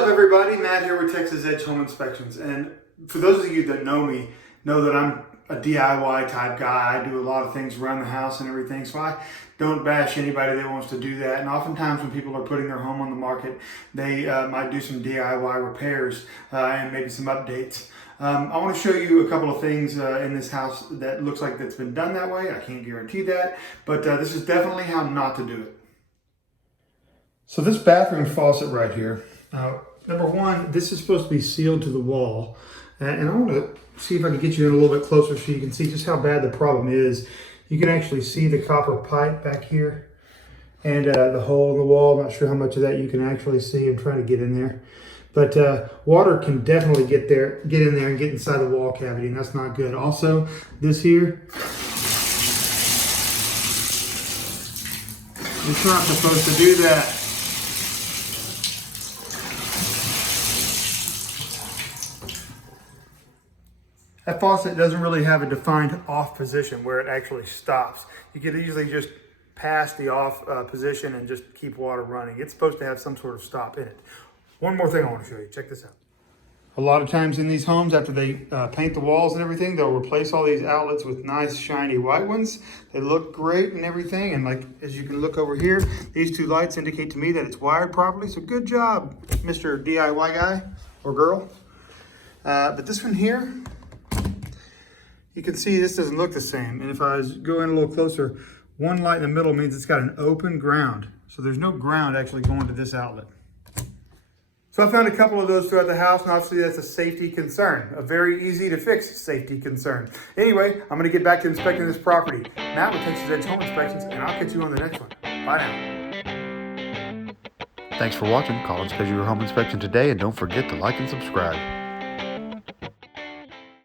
up, everybody? Matt here with Texas Edge Home Inspections. And for those of you that know me, know that I'm a DIY type guy. I do a lot of things around the house and everything, so I don't bash anybody that wants to do that. And oftentimes when people are putting their home on the market, they might do some DIY repairs and maybe some updates. I want to show you a couple of things in this house that looks like that's been done that way. I can't guarantee that, but this is definitely how not to do it. So this bathroom faucet right here, number one, this is supposed to be sealed to the wall. And I want to see if I can get you in a little bit closer so you can see just how bad the problem is. You can actually see the copper pipe back here and the hole in the wall. I'm not sure how much of that you can actually see. I'm trying to get in there. But water can definitely get in there and get inside the wall cavity, and that's not good. Also, this here, it's not supposed to do that. That faucet doesn't really have a defined off position where it actually stops. You can usually just pass the off position and just keep water running. It's supposed to have some sort of stop in it. One more thing I want to show you. Check this out. A lot of times in these homes, after they paint the walls and everything, they'll replace all these outlets with nice shiny white ones. They look great and everything. And like, as you can look over here, these two lights indicate to me that it's wired properly. So good job, Mr. DIY guy or girl. But this one here, you can see this doesn't look the same. And if I go in a little closer, one light in the middle means it's got an open ground. So there's no ground actually going to this outlet. So I found a couple of those throughout the house, and obviously that's a safety concern, a very easy to fix safety concern. Anyway, I'm gonna get back to inspecting this property. Matt with Texas Edge Home Inspections, and I'll catch you on the next one. Bye now. Thanks for watching. Call and schedule your home inspection today, and don't forget to like and subscribe.